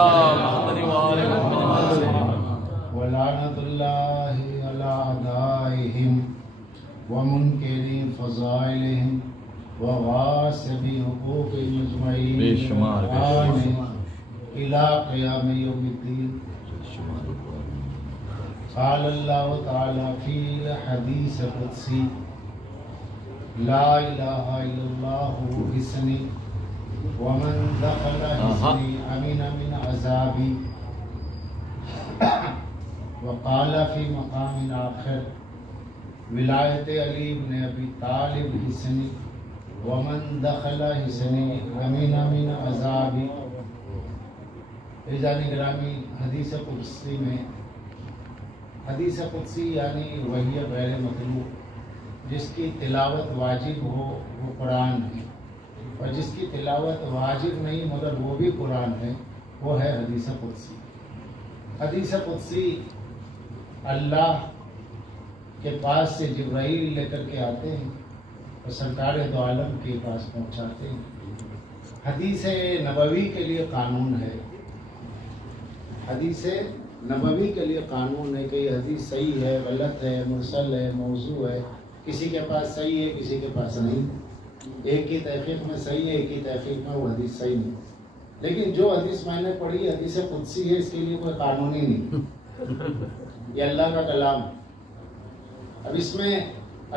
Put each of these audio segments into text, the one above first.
محمد وآل محمد ولعنت اللہ علی اعدائہم ومنکری فضائلہم وغاصبی حقوقہم اجمعین بے شمار الی قیام یوم الدین. قال اللہ تعالی فی حدیث قدسی لا الہ الا اللہ حسنی ومن دخل حسنی امن من عذابی. وقال فی مقام آخر ولایت علی بن ابی طالب حسنی ومن دخل حسنی امن من عذابی. عزیزان گرامی، حدیث قدسی میں، حدیث قدسی یعنی وحی غیر مطلوب، جس کی تلاوت واجب ہو وہ قرآن ہے، اور جس کی تلاوت واجب نہیں مگر وہ بھی قرآن ہے، وہ ہے حدیث قدسی. حدیث قدسی اللہ کے پاس سے جبرائیل لے کر کے آتے ہیں اور سرکار دو عالم کے پاس پہنچاتے ہیں. حدیث نبوی کے لیے قانون ہے، حدیث نبوی کے لیے قانون ہے کہ یہ حدیث صحیح ہے، غلط ہے، مرسل ہے، موضوع ہے. کسی کے پاس صحیح ہے، کسی کے پاس نہیں. ایک کی تحقیق میں صحیح ہے، ایک کی تحقیق میں وہ حدیث صحیح نہیں. لیکن جو حدیث میں نے پڑھی حدیث قدسی ہے، اس کے لیے کوئی قانون ہی نہیں. یہ اللہ کا کلام. اب اس میں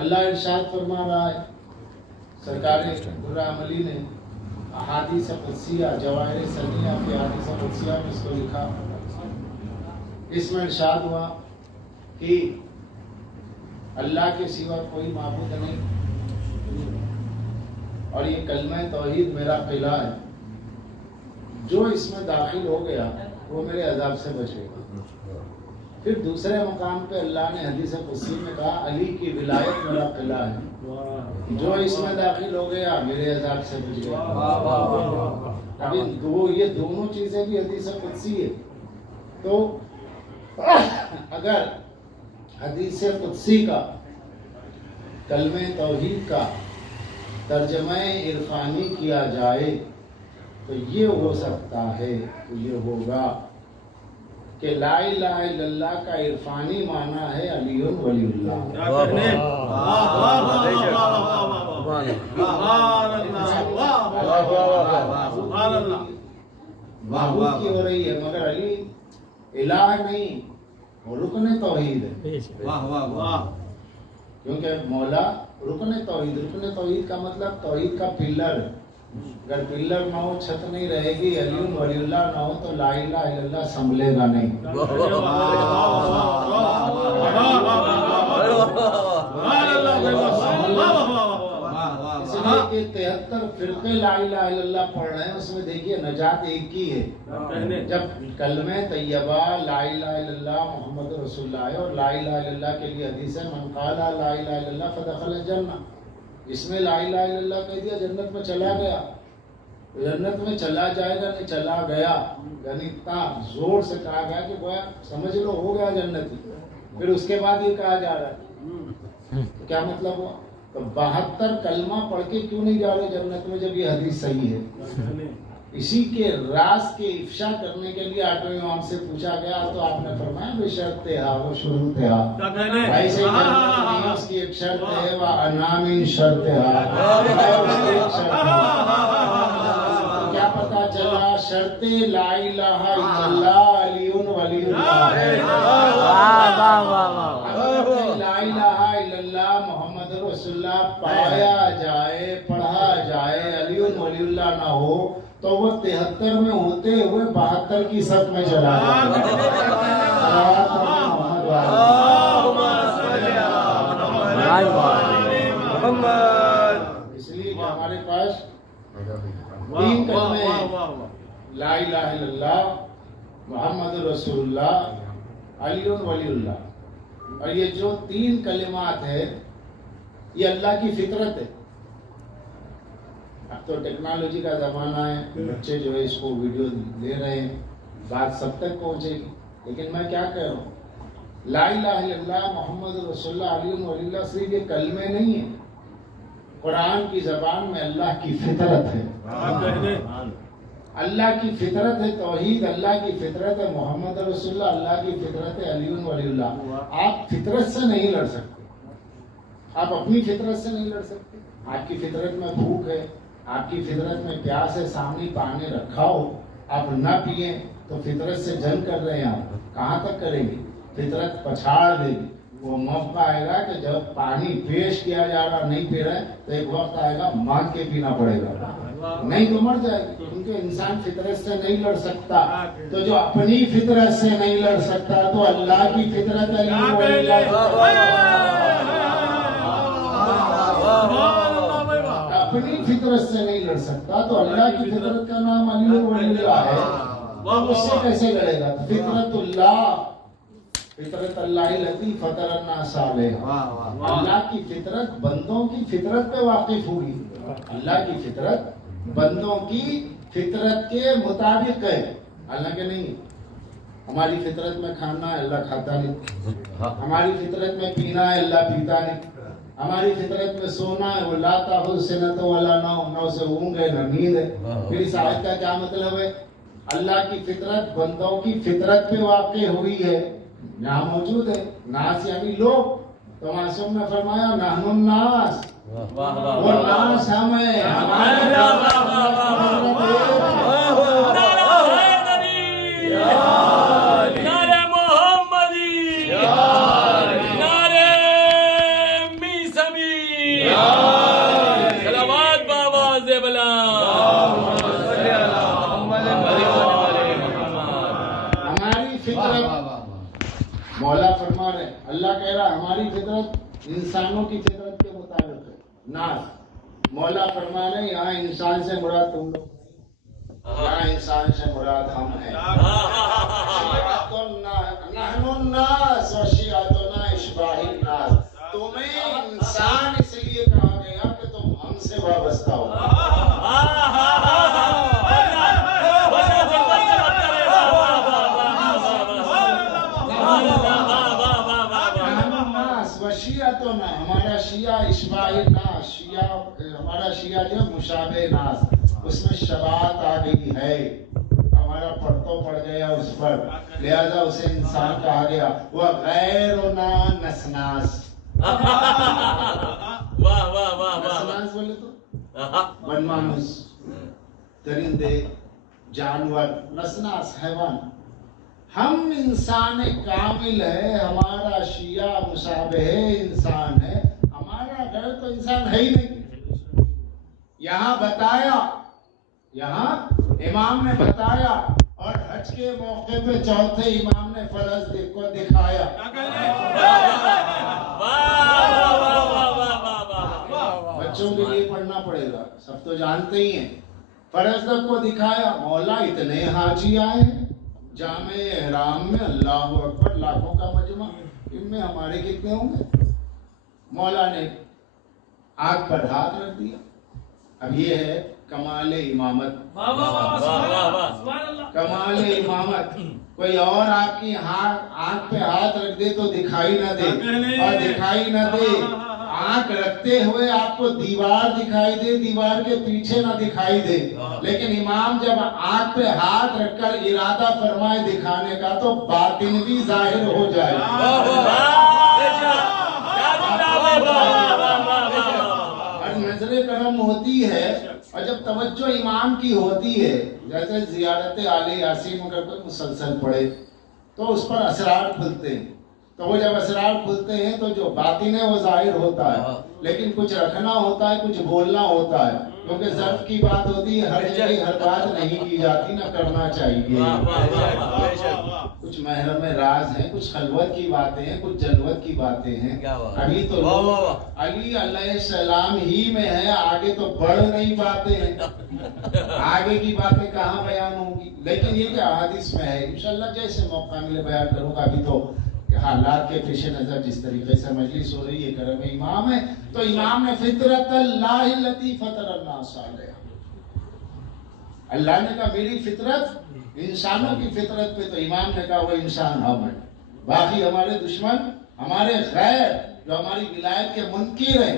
اللہ ارشاد فرما رہا ہے، سرکار برہ عملی نے احادیث قدسیہ جواہر ثنیہ فی احادیث قدسیہ میں اس کو لکھا. اس میں ارشاد ہوا کہ اللہ کے سوا کوئی معبود نہیں، اور یہ کلمہ توحید میرا قلعہ ہے، جو اس میں داخل ہو گیا وہ میرے عذاب سے بچے گا. پھر دوسرے مقام پہ اللہ نے حدیث قدسی میں کہا علی کی ولایت میرا قلعہ ہے، جو اس میں داخل ہو گیا میرے عذاب سے بچ گیا. ابھی یہ دونوں چیزیں بھی حدیث قدسی ہے. تو اگر حدیث قدسی کا، کلمہ توحید کا ترجمہ عرفانی کیا جائے تو یہ ہو سکتا ہے، تو یہ ہوگا کہ لا الہ الا اللہ کا عرفانی معنی ہے علی ولی اللہ. معبود کی ہو رہی ہے مگر علی الہ نہیں، وہ رکن توحید ہے. کیونکہ مولا رکن توحید، رکن توحید کا مطلب توحید کا پلر. اگر پلر نہ ہو، چھت نہیں رہے گی، علی ولی اللہ نہ ہو تو لا الہ الا اللہ سنبھلے گا نہیں. اس لیے کہ 73 فرقے لا الہ الا اللہ پڑھ رہے ہیں، اس میں دیکھیے نجات ایک ہی ہے. جب کلمہ طیبہ لا الہ الا اللہ محمد رسول اللہ ہے، اور لا الہ الا اللہ کے لیے حدیث ہے من قال لا الہ الا اللہ فدخل الجنہ. جس نے لا الہ الا اللہ کہہ دیا جنت میں چلا گیا. جنت میں چلا جائے گا نہیں چلا گیا، یعنی اتنا زور سے کہا گیا کہ گویا سمجھ لو ہو گیا جنتی. پھر اس کے بعد یہ کہا جا رہا ہے تو کیا مطلب ہوا؟ تو 72 کلمہ پڑھ کے کیوں نہیں جا رہے جنت میں جب یہ حدیث صحیح ہے؟ اسی کے راز کے افشا کرنے کے لیے آٹھویں امام سے پوچھا گیا تو آپ نے فرمایا بے شرط ہا وہ شروط ہا، ایسے اس کی ایک شرط ہے وہ انامین شرط ہا. کیا پتا چلا؟ شرط لا الہ الا اللہ علی ولی اللہ ہے. لا الہ الا اللہ محمد رسول اللہ پایا جائے، پڑھا جائے، علی ولی اللہ نہ ہو تو وہ 73 میں ہوتے ہوئے 72 کی صف میں چلا جائے. اس لیے کہ ہمارے پاس 3 کلمے ہیں، لا الہ الا اللہ محمد رسول اللہ علی ولی اللہ. اور یہ جو 3 کلمات ہے یہ اللہ کی فطرت ہے. اب تو ٹیکنالوجی کا زمانہ ہے، بچے جو ہے اس کو ویڈیو لے رہے ہیں، بات سب تک پہنچے گی. لیکن میں کیا کہہ رہا ہوں، لا الہ الا اللہ محمد رسول اللہ علی ولی اللہ صرف یہ کلمے نہیں ہیں، قرآن کی زبان میں اللہ کی فطرت ہے. اللہ کی فطرت ہے توحید، اللہ کی فطرت ہے محمد رسول اللہ، اللہ کی فطرت ہے علی ولی اللہ. آپ فطرت سے نہیں لڑ سکتے، آپ اپنی فطرت سے نہیں لڑ سکتے. آپ کی فطرت میں بھوک ہے، آپ کی فطرت میں پیاس ہے، سامنے پانی رکھا ہو آپ نہ پیئیں تو فطرت سے جنگ کر رہے ہیں. آپ کہاں تک کریں گے؟ فطرت پچھاڑ دے گی. وہ موقع آئے گا کہ جب پانی پیش کیا جا رہا نہیں پی رہے تو ایک وقت آئے گا مانگ کے پینا پڑے گا، نہیں تو مر جائے گی. کیونکہ انسان فطرت سے نہیں لڑ سکتا. تو جو اپنی فطرت سے نہیں لڑ سکتا تو اللہ کی فطرت اپنی فطرت سے نہیں لڑ سکتا تو اللہ کی فطرت کا نام علی ولی اللہ ہے. اس سے کیسے لڑے گا؟ فطرت اللہ، فطرت اللہ التی فطر الناس علیہا. اللہ کی فطرت بندوں کی فطرت پہ واقف ہوگی. اللہ کی فطرت بندوں کی فطرت کے مطابق ہے، حالانکہ نہیں. ہماری فطرت میں کھانا ہے، اللہ کھاتا نہیں. ہماری فطرت میں پینا ہے، اللہ پیتا نہیں. ہماری فطرت میں سونا ہے، وہ لا تأخذ سنۃ ولا نوم، نہ اسے اونگ ہے نہ نیند ہے. پھر اس آیت کا کیا مطلب ہے؟ اللہ کی فطرت بندوں کی فطرت پہ واقع ہوئی ہے، یہاں موجود ہے. ناس یعنی لوگ. تو معصوم نے فرمایا نحن الناس، وہ ناس ہم ہیں. مولا فرما رہے، اللہ کہہ رہا ہماری فطرت انسانوں کی فطرت کے مطابق ہے. ناس مولا فرما رہے یہاں انسان سے مراد تم لوگ، یہاں انسان سے مراد ہم ہیں. نحن الناس وشیعتنا اشباہ الناس. تمہیں انسان اس لیے کہا گیا کہ تم ہم سے وابستہ ہو. ہمارا شیعہ اشباہ ناس، شیعہ ہمارا شیعہ جو مشابہ ناس، اس میں شباہت آ گئی ہے، ہمارا پڑتو پڑ گیا اس پر، لہذا اسے انسان کہا گیا. وہ غیرنا نسناس. نسناس بولے تو بنمانوس، درندے، جانور. نسناس حیوان. ہم انسان کامل ہے، ہمارا شیعہ مشابہ انسان ہے، ہمارا غیر تو انسان ہے ہی نہیں. یہاں بتایا، یہاں امام نے بتایا، اور حج کے موقع پہ چوتھے امام نے فرض کو دکھایا. بچوں کے لیے پڑھنا پڑے گا، سب تو جانتے ہی ہیں. فرض کو دکھایا. مولا اتنے حاجی آئے ہیں جامع احرام میں، اللہ اکبر، لاکھوں کا مجمع، ان میں ہمارے کتنے ہوں گے؟ مولا نے آنکھ پر ہاتھ رکھ دیا. اب یہ ہے کمال امامت. کمال امامت. کوئی اور آپ کی آنکھ پہ ہاتھ رکھ دے تو دکھائی نہ دے، اور دکھائی نہ دے آنکھ رکھتے ہوئے آپ کو دیوار دکھائی دے، دیوار کے پیچھے نہ دکھائی دے. لیکن امام جب آنکھ پہ ہاتھ رکھ کر ارادہ فرمائے دکھانے کا تو باطن بھی ظاہر ہو جائے. اور نظر کرم ہوتی ہے، اور جب توجہ امام کی ہوتی ہے، جیسے زیارت آل یاسین اگر کوئی مسلسل پڑھے تو اس پر اسرار کھلتے ہیں. تو وہ جب اسرار کھلتے ہیں تو جو باطن ہے وہ ظاہر ہوتا ہے، لیکن کچھ رکھنا ہوتا ہے، کچھ بولنا ہوتا ہے، کیونکہ ظرف کی بات ہوتی ہے. ہر جگہ ہر بات نہیں کی جاتی، نہ کرنا چاہیے. کچھ محرم راز ہیں، کچھ خلوت کی باتیں ہیں، کچھ جلوت کی باتیں ہیں. ابھی تو علی علیہ السلام ہی میں ہے، آگے تو بڑھ نہیں پاتے ہیں، آگے کی باتیں کہاں بیان ہوں گی. لیکن یہ کہ احادیث میں ہے، انشاءاللہ جیسے موقع ملے بیان کروں گا. ابھی تو حالات کے پیش نظر جس طریقے سے مجلس ہو رہی ہے، کرم امام ہے. تو امام نے فطرت اللہ التی فطر الناس علیہا. اللہ نے کہا میری فطرت انسانوں کی فطرت پہ، تو امام نے کہا وہ انسان ہم ہیں. باقی ہمارے دشمن، ہمارے غیر جو ہماری ولایت کے منکر ہیں،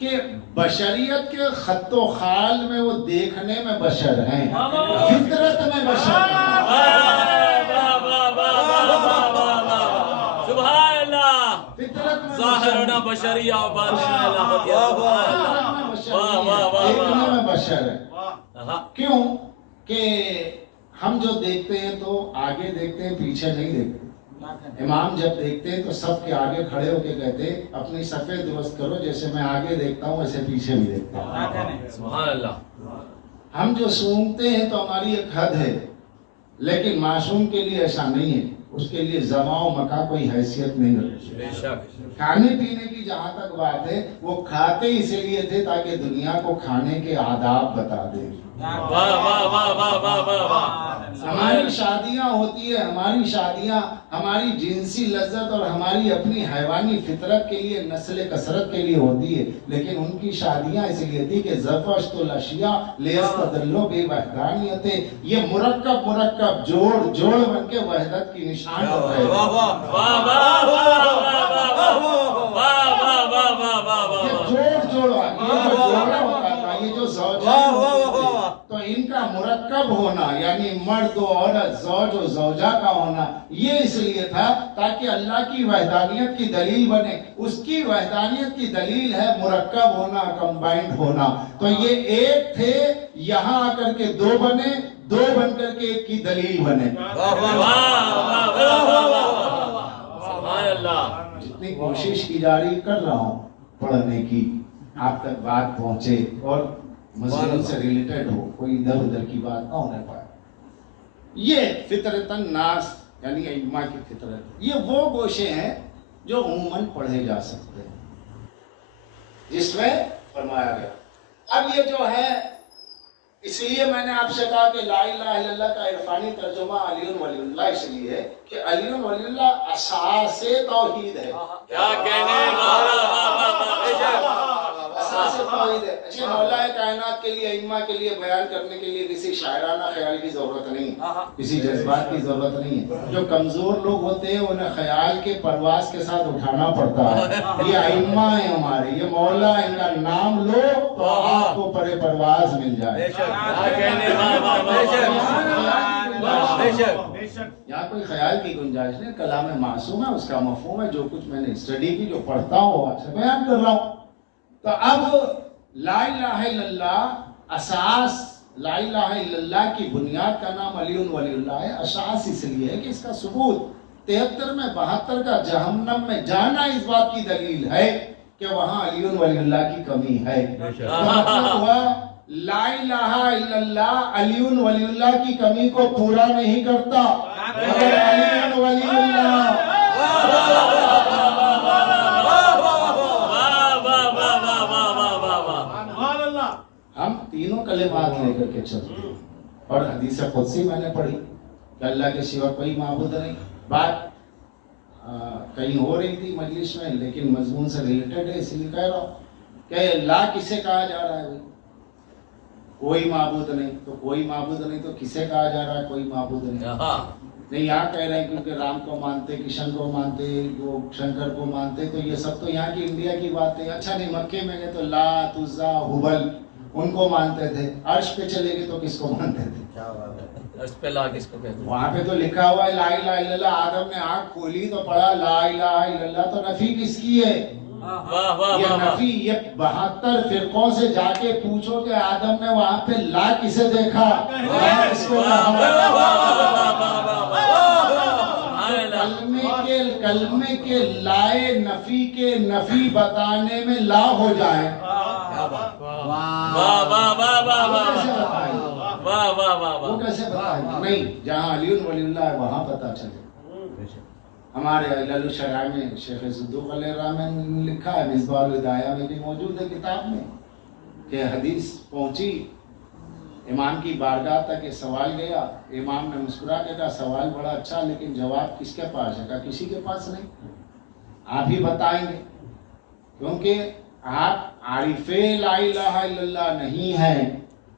کہ بشریت کے خط و خال میں وہ دیکھنے میں بشر ہیں، فطرت میں بشر ہیں۔ سبحان اللہ، فطرت میں ظاہرنا بشری و باطننا دیکھنے میں بشر ہے۔ کیوں کہ ہم جو دیکھتے ہیں تو آگے دیکھتے ہیں، پیچھے نہیں دیکھتے۔ امام جب دیکھتے ہیں تو سب کے آگے کھڑے ہو کے کہتے ہیں اپنی صفیں درست کرو، جیسے میں آگے دیکھتا ہوں ویسے پیچھے بھی دیکھتا ہوں۔ سبحان اللہ۔ ہم جو سونگتے ہیں تو ہماری ایک حد ہے، لیکن معصوم کے لیے ایسا نہیں ہے، اس کے لیے زمان و مکان کوئی حیثیت نہیں رکھتی۔ بے شک۔ کھانے پینے کی جہاں تک بات ہے، وہ کھاتے اس لیے تھے تاکہ دنیا کو کھانے کے آداب بتا دیں۔ ہماری شادیاں ہوتی ہے، ہماری شادیاں ہماری جنسی لذت اور ہماری اپنی حیوانی فطرت کے لیے، نسل کثرت کے لیے ہوتی ہے، لیکن ان کی شادیاں اس لیے تھی کہ زفشت الاشیاء لیستدلوا بوحدانیت، یہ مرکب جوڑ بن کے وحدت کی نشان ہوتا ہے۔ یہ جو زوجین تو ان کا مرکب ہونا یعنی مرد و عورت، زوج و زوجہ کا ہونا، یہ اس لیے تھا تاکہ اللہ کی وحدانیت کی دلیل بنے۔ اس کی وحدانیت کی دلیل ہے مرکب ہونا، کمبائنڈ ہونا۔ تو یہ ایک تھے، یہاں آ کر کے دو بنے، دو بن کر کے ایک کی دلیل بنے۔ جتنی کوشش کی جا رہی کر رہا ہوں پڑھنے کی، آپ تک بات پہنچے اور مضمون سے ریلیٹڈ ہو، کوئی ادھر ادھر کی بات نہ ہونے پائے۔ یہ فطرتاً ناس یعنی ائمہ کی فطرت، یہ وہ گوشے ہیں جو عموماً پڑھے جا سکتے ہیں، جس میں فرمایا گیا۔ اب یہ جو ہے، اس لیے میں نے آپ سے کہا کہ لا الہ الا اللہ کا عرفانی ترجمہ علی ولی اللہ اس لیے ہے کہ علی ولی اللہ اساس توحید ہے۔ کیا کہنے، اساس توحید ہے۔ اچھا، مولا کائنات کے لیے، ائمہ کے لیے بیان کرنے کے لیے کسی شاعرانہ خیال کی ضرورت نہیں ہے، کسی جذبات کی ضرورت نہیں ہے۔ جو کمزور لوگ ہوتے ہیں انہیں خیال کے پرواز کے ساتھ اٹھانا پڑتا ہے۔ یہ ائمہ ہیں ہمارے، یہ مولا، ان کا نام لو تو آپ کو پرے پرواز مل جائے۔ یہاں کوئی خیال کی گنجائش نہیں، کلام معصوم ہے، اس کا مفہوم ہے، جو کچھ میں نے اسٹڈی کی، جو پڑھتا ہوں آپ سے بیان کر رہا ہوں۔ تو اب لا الہ الا اللہ، اساس لا الہ الا اللہ کی بنیاد کا نام علی ولی اللہ ہے۔ اساس اس لیے ہے کہ اس کا ثبوت 73 میں 72 کا جہنم میں جانا اس بات کی دلیل ہے کہ وہاں علی ولی اللہ کی کمی ہے۔ مطلب ہوا لا الہ الا اللہ علی ولی اللہ کی کمی کو پورا نہیں کرتا، مگر علی ولی اللہ۔ ہم تینوں کلمات لے کر کے چلتے ہیں، اور حدیث قدسی میں نے پڑھی کہ اللہ کے سوا کوئی معبود نہیں۔ بات کہیں ہو رہی تھی مجلس میں، لیکن مضمون سے ریلیٹڈ ہے، اس لیے کہہ رہا ہوں کہ لا کسے کہا جا رہا ہے؟ کوئی معبود نہیں، تو کوئی معبود نہیں تو کسے کہا جا رہا ہے کوئی معبود نہیں؟ یہاں کہہ رہے ہیں کیونکہ رام کو مانتے، کشن کو مانتے، وہ شنکر کو مانتے، تو یہ سب تو یہاں کی انڈیا کی بات ہے۔ اچھا نہیں، مکے میں گئے تو لات، عزا، ہبل ان کو مانتے تھے، عرش پہ چلے گئے تو کس کو مانتے تھے؟ عرش پہ لا کس کو کہتے ہیں؟ وہاں پہ تو لکھا ہوا ہے لا الہ الا اللہ۔ آدم نے آنکھ کھولی تو پڑھا لا الہ الا اللہ، تو نفی کس کی ہے؟ یہ نفی، یہ 72 فرقوں سے جا کے پوچھو کہ آدم نے وہاں پہ لا کسے دیکھا، اس کو کلمے کے لائے نفی کے نفی بتانے میں لا ہو جائے، وہ کیسے بتائیں؟ نہیں، جہاں علی ولی اللہ ہے وہاں پتا چلے۔ ہمارے علل الشرائع میں شیخ صدوق علیہ الرحمہ نے لکھا ہے، مصباح الہدایہ میں بھی موجود ہے کتاب میں، کہ حدیث پہنچی امام کی بارگاہ تک، یہ سوال گیا، امام نے مسکرا کے کہا سوال بڑا اچھا، لیکن جواب کس کے پاس ہے؟ کہا کسی کے پاس نہیں، آپ ہی بتائیں گے، کیونکہ آپ عارف لا الہ الا اللہ نہیں ہیں،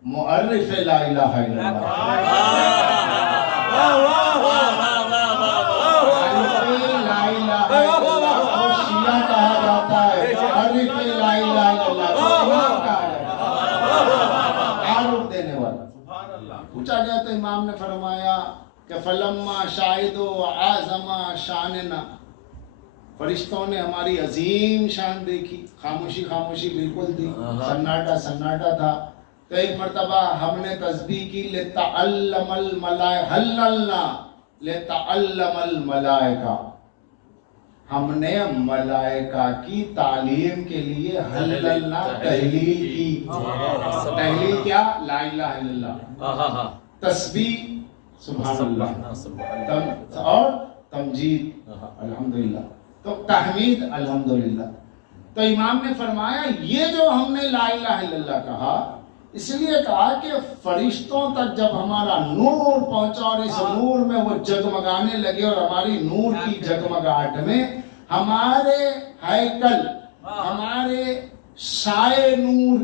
معرف لا الہ الا اللہ۔ کہ فلما شاہدو اعظم شاننا، فرشتوں نے ہماری عظیم شان دیکھی، خاموشی خاموشی بالکل تھی، سناٹا سناٹا تھا، تو ایک مرتبہ ہم نے تسبیح کی لتعلم الملائکہ، حللنا لتعلم الملائکہ، ہم نے ملائکہ کی تعلیم کے لیے حللنا تحلیل کی۔ تحلیل کیا؟ لا الہ الا اللہ، تسبیح سبحان اللہ، اور تمجید الحمدللہ، تو تحمید الحمدللہ۔ تو امام نے فرمایا یہ جو ہم نے لا الہ الا اللہ کہا، اس لیے کہا کہ فرشتوں تک جب ہمارا نور پہنچا اور اس نور میں وہ جگمگانے لگے، اور ہماری نور کی جگمگاہٹ میں ہمارے ہیکل، ہمارے سائے نور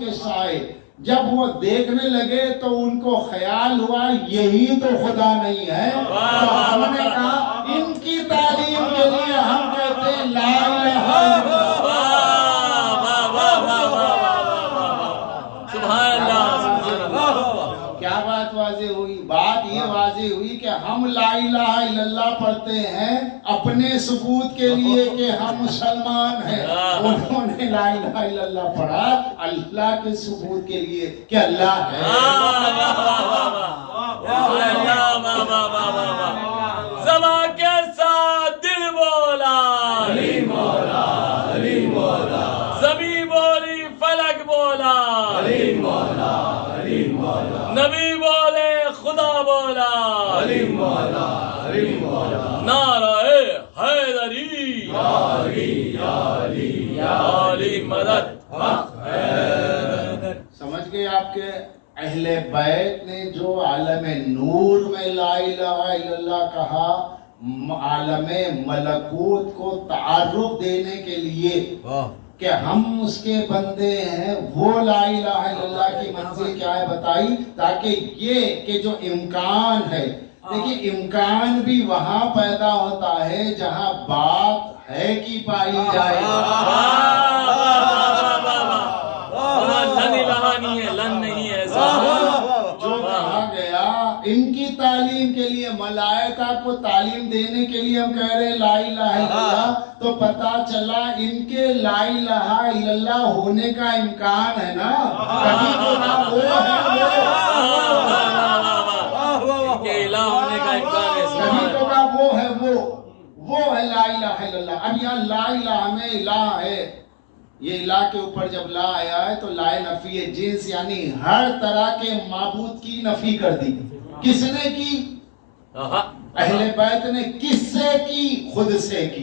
کے سائے جب وہ دیکھنے لگے تو ان کو خیال ہوا یہی تو خدا نہیں ہے، تو ہم نے کہا ان کی تعلیم کے لیے ہم کہتے ہیں لا الہ الا اللہ۔ کیا بات واضح ہوئی؟ بات یہ واضح ہوئی کہ ہم لا الہ الا اللہ پڑھتے ہیں اپنے ثبوت کے لیے کہ ہم مسلمان ہیں، انہوں نے لا الہ الا اللہ پڑھا اللہ کے ثبوت کے لیے کہ اللہ ہے۔ زبان کے ساتھ دل بولا علی مولا، علی مولا، زمین بولی فلک بولا علی مولا، علی مولا، نبی بولے خدا بولا علی مولا، علی مولا، نعرہ حیدری یا علی یا علی یا علی مدد حق ہے۔ سمجھ گئے آپ کے اہل بیت نے جو عالم نور میں لا الہ الا اللہ کہا، عالم ملکوت کو تعارف دینے کے لیے کہ ہم اس کے بندے ہیں، وہ لا الہ الا اللہ کی منزل کیا ہے بتائی، تاکہ یہ کہ جو امکان ہے، دیکھیں امکان بھی وہاں پیدا ہوتا ہے جہاں بات ہے کی پائی جائے۔ لن نہیں ہے، جو کہا گیا ان کی تعلیم کے لیے، ملائکہ کو تعلیم دینے کے لیے ہم کہہ رہے لا الہ الا اللہ، تو پتا چلا ان کے لا الہ الا اللہ ہونے کا امکان ہے نا، کبھی تو نہ وہ کبھی تو نہ وہ ہے، وہ ہے لا الہ الا اللہ۔ اب یہاں لا الہ میں الہ ہے، یہ الہ کے اوپر جب لا آیا ہے تو لا نفی جنس، یعنی ہر طرح کے معبود کی نفی کر دی۔ کس نے کی؟ اہل بیت نے۔ کس سے کی؟ خود سے کی۔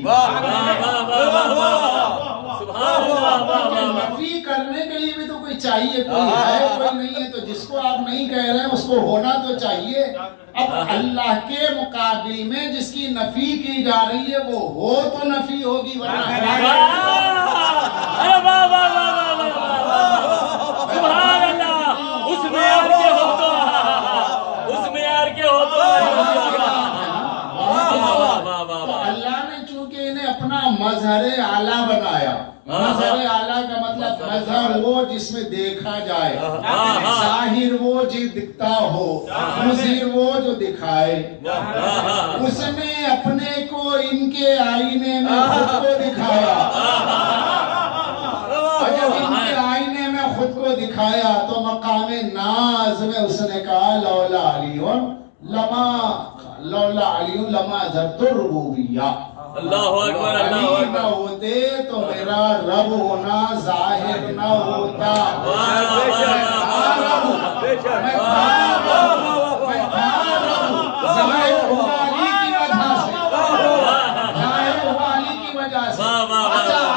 نفی کرنے کے لیے بھی تو کوئی چاہیے، کوئی ہے کوئی نہیں ہے، تو جس کو آپ نہیں کہہ رہے ہیں اس کو ہونا تو چاہیے۔ اب اللہ کے مقابل میں جس کی نفی کی جا رہی ہے وہ ہو تو نفی ہوگی، مظہر اعلیٰ بنایا۔ مظہر اعلیٰ کا مطلب مظہر وہ جس میں دیکھا جائے، ظاہر وہ جو دکھتا ہو، مظہر وہ جو دکھائے۔ اس نے اپنے کو ان کے آئینے میں خود کو دکھایا، اور جب ان کے آئینے میں خود کو دکھایا تو مقام ناز میں اس نے کہا لولا علی لما ذرت الربوبیہ، اللہ اکبر، اللہ اکبر، نہ ہوتے تو میرا رب ہونا ظاہر نہ ہوتا۔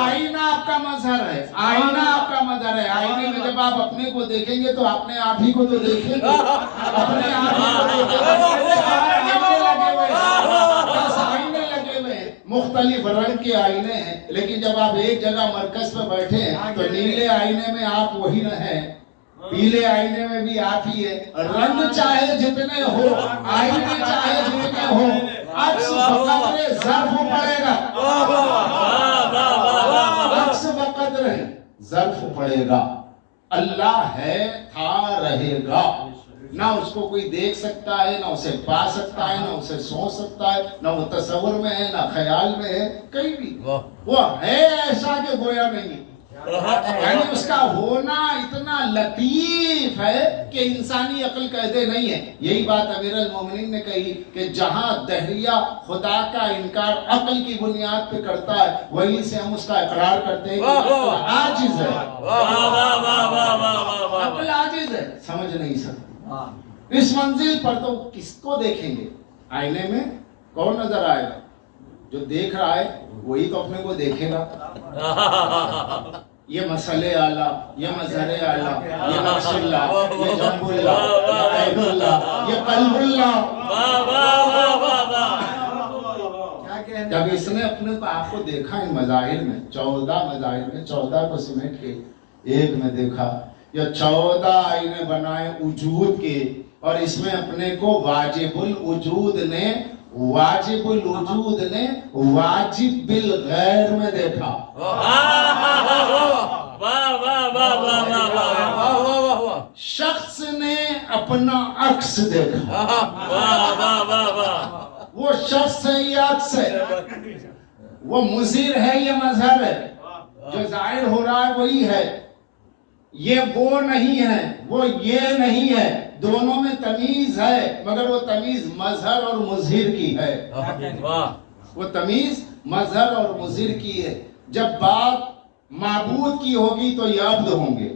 آئینہ آپ کا مظہر ہے، آئینہ آپ کا مظہر ہے۔ آئینے میں جب آپ اپنے کو دیکھیں گے تو اپنے آپ ہی کو تو دیکھیں گے، اپنے آپ ہی مختلف رنگ کے آئینے ہیں، لیکن جب آپ ایک جگہ مرکز پہ بیٹھے ہیں تو نیلے آئینے میں آپ وہی نہ ہیں، پیلے آئینے میں بھی آپ ہی ہے۔ رنگ چاہے جتنے ہو، آئینے چاہے جتنے ہو، عکس بقدر ظرف پڑے گا، عکس بقدر ظرف پڑے گا۔ اللہ ہے، تھا، رہے گا۔ نہ اس کو کوئی دیکھ سکتا ہے، نہ اسے پا سکتا ہے، نہ اسے سوچ سکتا ہے، نہ وہ تصور میں ہے، نہ خیال میں ہے، کہیں بھی وہ ہے ایسا کہ گویا نہیں. یعنی اس کا ہونا اتنا لطیف ہے کہ انسانی عقل کہتے نہیں ہے. یہی بات امیر المومنین نے کہی کہ جہاں دہریہ خدا کا انکار عقل کی بنیاد پہ کرتا ہے، وہیں سے ہم اس کا اقرار کرتے ہیں کہ عقل عاجز ہے. عقل عاجز ہے، سمجھ نہیں سکتا. اس منزل پر تو کس کو دیکھیں گے؟ آئینے میں کون نظر آئے گا؟ جو دیکھ رہا ہے وہی تو اپنے کو دیکھے گا. یہ مسئلے اعلیٰ، یہ مظہر اعلیٰ، یہ نفس اللہ، یہ جنب اللہ، یہ عین اللہ، یہ قلب اللہ. جب اس نے اپنے کو آپ کو دیکھا ان مظاہر میں، 14 مظاہر میں، 14 کو سمیٹ کے ایک میں دیکھا، یا 14 آئینے بنائے وجود کے، اور اس میں اپنے کو واجب الوجود نے واجب بالغیر میں دیکھا. شخص نے اپنا عکس دیکھا. وہ شخص ہے یا عکس ہے؟ وہ مظہر ہے یا مظہر ہے؟ جو ظاہر ہو رہا ہے وہی ہے. یہ وہ نہیں ہے، وہ یہ نہیں ہے. دونوں میں تمیز ہے، مگر وہ تمیز مظہر اور مظہر کی ہے. وہ تمیز مظہر اور مظہر کی ہے. جب بات معبود کی ہوگی تو یہ عبد ہوں گے.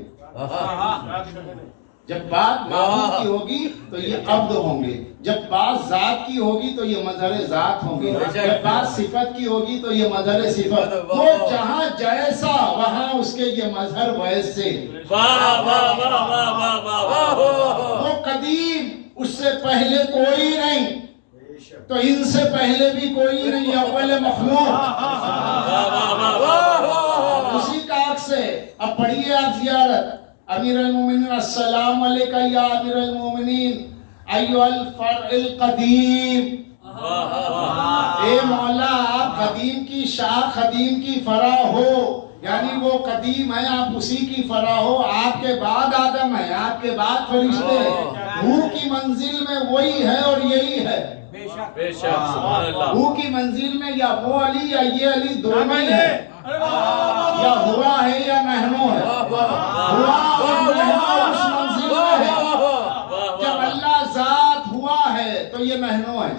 جب بات معبود کی ہوگی تو یہ عبد ہوں گے. جب بات ذات کی ہوگی تو یہ مظہر ذات ہوں گے. جب بات صفت کی ہوگی تو یہ مظہر صفت. وہ جہاں جیسا وہاں اس کے یہ مظہر ویسے. وہ قدیم، اس سے پہلے کوئی نہیں، تو ان سے پہلے بھی کوئی نہیں. اول مخلوق اسی کا عکس ہے. اب پڑھیے آپ زیارت. امیر المومنین السلام علیکہ یا امیر المومنین ایھا الفرع القدیم. اے مولا، آپ قدیم کی شاخ، قدیم کی فرع ہو. یعنی وہ قدیم ہے، آپ اسی کی فرع ہو. آپ کے بعد آدم ہے، آپ کے بعد فرشتے ہیں. روح کی منزل میں وہی ہے اور یہی ہے. روح کی منزل میں یا وہ علی یا یہ علی دونوں ہی ہے. یا ہوا ہے یا نحنو ہے. ہوا اور نحنو اس منزل میں ہے. جب اللہ ذات ہوا ہے تو یہ نحنو ہے.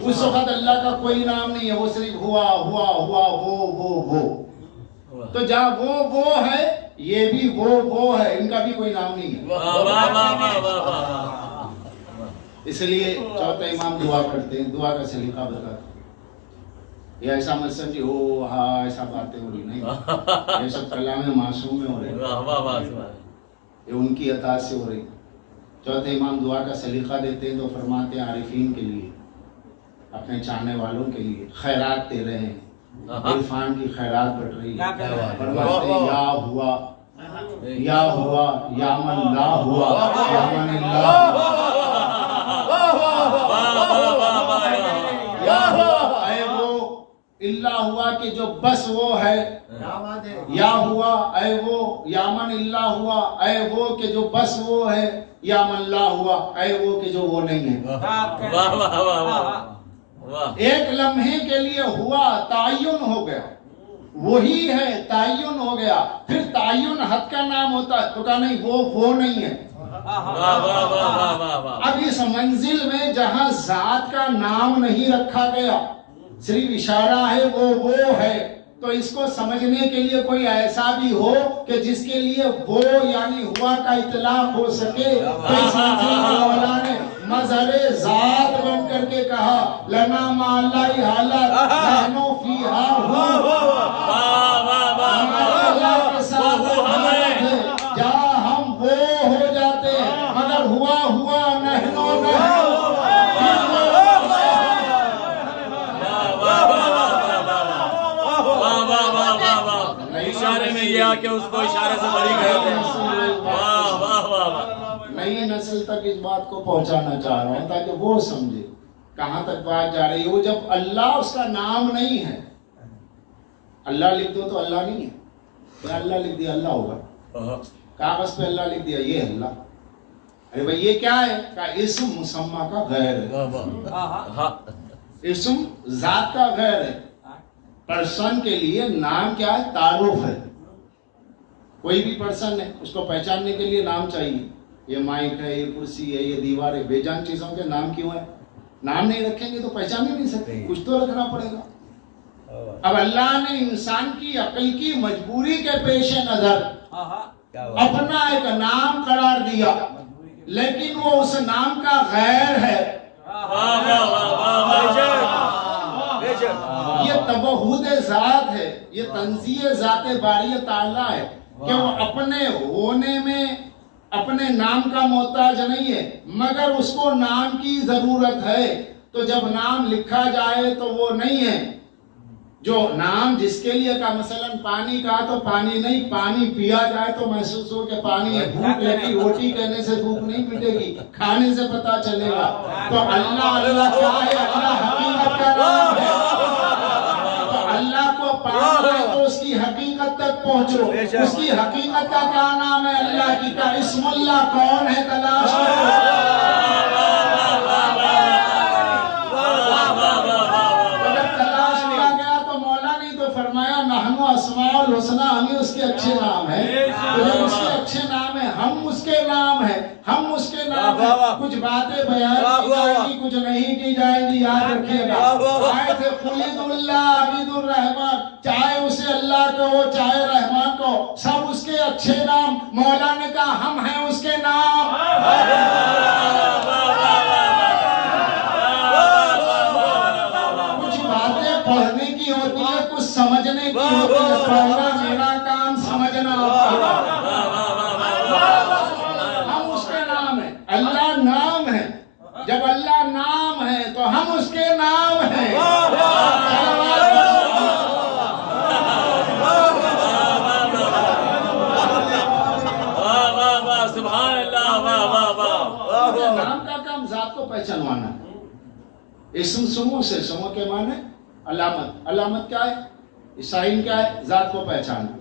اس وقت اللہ کا کوئی نام نہیں ہے، وہ صرف ہوا ہوا ہوا وہ. تو جہاں وہ ہے، یہ بھی وہ ہے، ان کا بھی کوئی نام نہیں ہے. اس لیے چوتھا امام دعا کرتے ہیں. دعا کا سلیقہ بتاتے ہیں. یہ ایسا مت سمجھے ہو ہاں ایسا باتیں ہو رہی نہیں. یہ سب کلام معصوم میں ہو رہے، یہ ان کی عطا سے ہو رہی. چوتھے امام دعا کا سلیقہ دیتے ہیں تو فرماتے ہیں عارفین کے لیے، اپنے چاہنے والوں کے لیے خیرات دے رہے ہیں. عرفان کی خیرات بڑھ رہی ہے. فرماتے ہیں یا ہوا یا من لا ہوا یا من اللہ. اے وہ اللہ ہوا کہ جو بس وہ ہے. یا ہوا اے وہ، یا من اللہ ہوا اے وہ کہ جو بس وہ ہے. یا من لا ہوا اے وہ کہ جو وہ نہیں ہے. ایک لمحے کے لیے ہوا تعین ہو گیا، وہی ہے تعین ہو گیا. پھر تعین حد کا نام ہوتا ہے تو کہا نہیں وہ نہیں ہے. اب اس منزل میں جہاں ذات کا نام نہیں رکھا گیا، صرف اشارہ ہے وہ ہے، تو اس کو سمجھنے کے لیے کوئی ایسا بھی ہو کہ جس کے لیے وہ یعنی ہوا کا اطلاق ہو سکے. تو اس منزل میں مولا نے مظہر ذات بن کر کے کہا لنا ما اللہ حالت نحنو فیہا ہوں. اللہ کے ساتھ حالت ہے جہاں ہم وہ ہو جاتے ہیں، مگر ہوا نحنو اشارے میں یہ آ کے اس کو اشارے سے بری کرتے ہیں. نئی نسل تک اس بات کو پہنچانا چاہ رہا ہوں تاکہ وہ سمجھے کہاں تک بات جا رہی ہے. وہ جب اللہ اس کا نام نہیں ہے، اللہ لکھ دو تو اللہ نہیں ہے. اللہ لکھ دیا اللہ ہوگا، کاغذ پہ اللہ لکھ دیا یہ اللہ. ارے بھائی یہ کیا ہے؟ کہا اسم مسمہ کا غیر ہے، اسم ذات کا غیر ہے. پرسن کے لیے نام کیا ہے؟ تعارف ہے. کوئی بھی پرسن ہے اس کو پہچاننے کے لیے نام چاہیے. یہ مائک ہے، یہ کرسی ہے، یہ دیوار ہے، بے جان چیزوں کے نام کیوں ہے؟ نام نہیں رکھیں گے تو پہچان ہی نہیں سکتے، کچھ تو رکھنا پڑے گا. اب اللہ نے انسان کی عقل کی مجبوری کے پیش نظر اپنا ایک نام قرار دیا، لیکن وہ اس نام کا غیر ہے. یہ تبہد ذات ہے، یہ تنزیہ ذات باری تعالیٰ ہے کہ وہ اپنے ہونے میں اپنے نام کا محتاج نہیں ہے، مگر اس کو نام کی ضرورت ہے. تو جب نام لکھا جائے تو وہ نہیں ہے. جو نام جس کے لیے کا مثلا پانی کا تو پانی نہیں، پانی پیا جائے تو محسوس ہو کہ پانی ہے. بھوک لگی، روٹی کہنے سے بھوک نہیں مٹے گی، کھانے سے پتا چلے گا. تو اللہ اللہ کیا ہے؟ اللہ حقیقت کا نام ہے. تو اللہ کو پانا ہے تو اس کی حقیقت تک پہنچو. اس کی حقیقت کا کیا نام ہے؟ اللہ کی. کا اسم اللہ کون ہے؟ تلاش کرو. فرمایا نحنو اسماء الحسنى، ہمیں اس کے اچھے نام ہیں. جب اس کے اچھے نام ہیں، ہم اس کے نام ہیں، ہم اس کے نام ہیں. کچھ باتیں بیان کی جائیں گی، کچھ نہیں کی جائیں گی، یاد رکھیے گا. آئے تھے قلید اللہ عبید الرحمن، چاہے اسے اللہ کہو چاہے رحمان کہو، سب اس کے اچھے نام. مولا نے کہا ہم ہیں اس کے نام. کچھ باتیں پڑھنے کی ہوتی ہے، کچھ سمجھنے کی ہوتی ہے. پہلا میرا کام سمجھنا ہوتا ہے. ہم اس کے نام ہیں. اللہ نام ہے. جب اللہ نام ہے تو ہم اس کے نام ہیں. سبحان اللہ. نام کا کام ذات کو پہچانوانا ہے. اسم سمو سے، سمو کے معنی علامت. علامت کیا ہے؟ سائن کیا ہے؟ ذات کو پہچانا.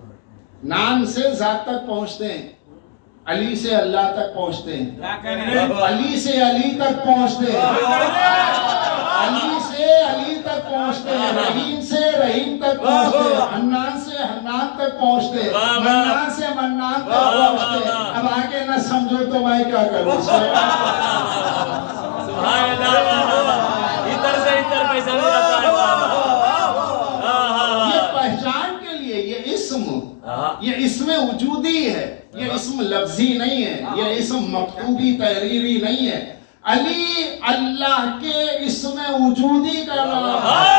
نام سے ذات تک پہنچتے ہیں، علی سے اللہ تک پہنچتے ہیں، علی سے علی تک پہنچتے ہیں، علی سے علی تک پہنچتے ہیں، رحیم سے رحیم تک پہنچتے ہیں، حنان سے حنان تک پہنچتے ہیں، منان سے منان تک پہنچتے ہیں. اب آگے نہ سمجھو تو میں کیا کروں؟ سبحان اللہ. ادھر سے ادھر پیسہ نہیں جاتا ہے. یہ پہچان کے لیے یہ اسم وجودی ہے. یہ اسم لفظی نہیں ہے، یہ اسم مکتوبی تحریری نہیں ہے. علی اللہ کے اسم وجودی کا نام ہے.